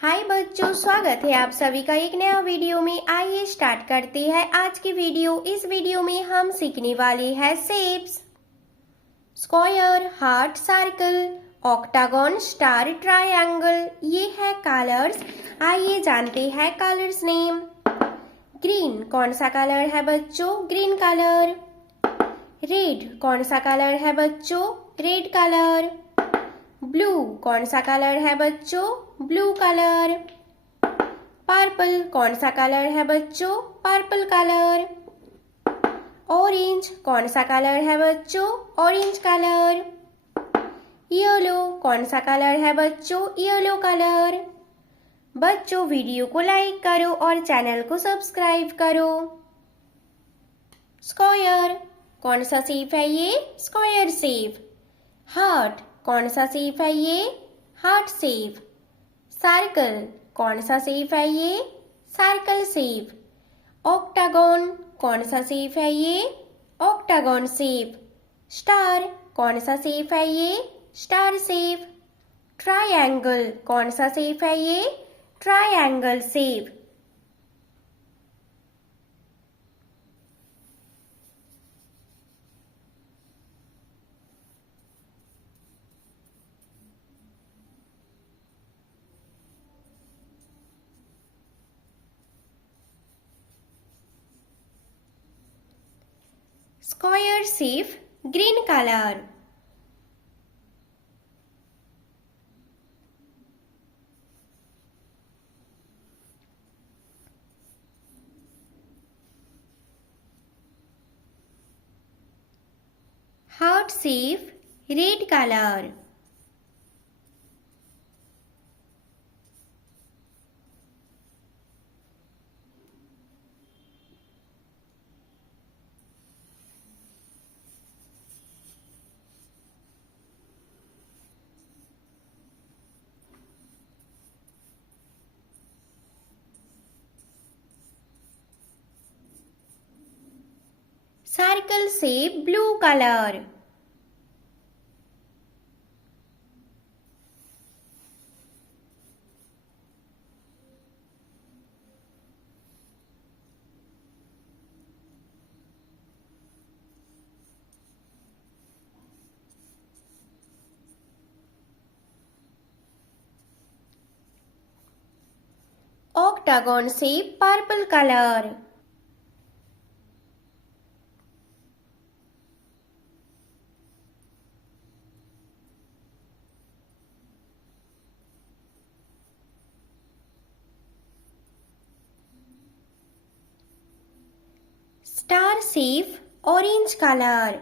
हाय बच्चों, स्वागत है आप सभी का एक नया वीडियो में। आइए स्टार्ट करते हैं आज की वीडियो। इस वीडियो में हम सीखने वाले हैं shapes, square, heart, circle, octagon, star, triangle. ये है कलर्स। आइए जानते हैं कलर्स नेम। ग्रीन कौन सा कलर है बच्चों? Green colour. रेड कौन सा कलर है बच्चों? Red colour. ब्लू कौन सा कलर है बच्चों? Blue colour. पर्पल कौन सा कलर है बच्चों? Purple colour. ऑरेंज कौन सा कलर है बच्चों? Orange colour. येलो कौन सा कलर है बच्चों? Yellow colour. बच्चों वीडियो को लाइक करो और चैनल को सब्सक्राइब करो। स्क्वायर कौन सा शेप है ये? Square shape. हार्ट कौन सा शेप है ये? Heart shape. सर्कल कौन सा शेप है ये? Circle shape. ऑक्टागन कौन सा शेप है ये? Octagon shape. स्टार कौन सा शेप है ये? Star shape. ट्रायंगल कौन सा शेप है ये? Triangle shape. Square shape, green color. Heart shape, red color. Circle shape, blue color. Octagon shape, purple color. Star shape, orange color.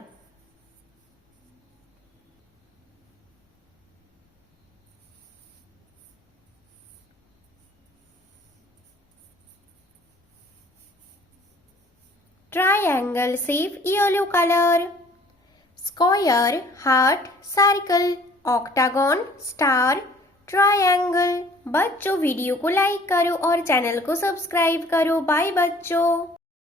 Triangle shape, yellow color. Square, heart, circle, octagon, star, triangle. बच्चों video को like करो और channel को subscribe करो। Bye बच्चों।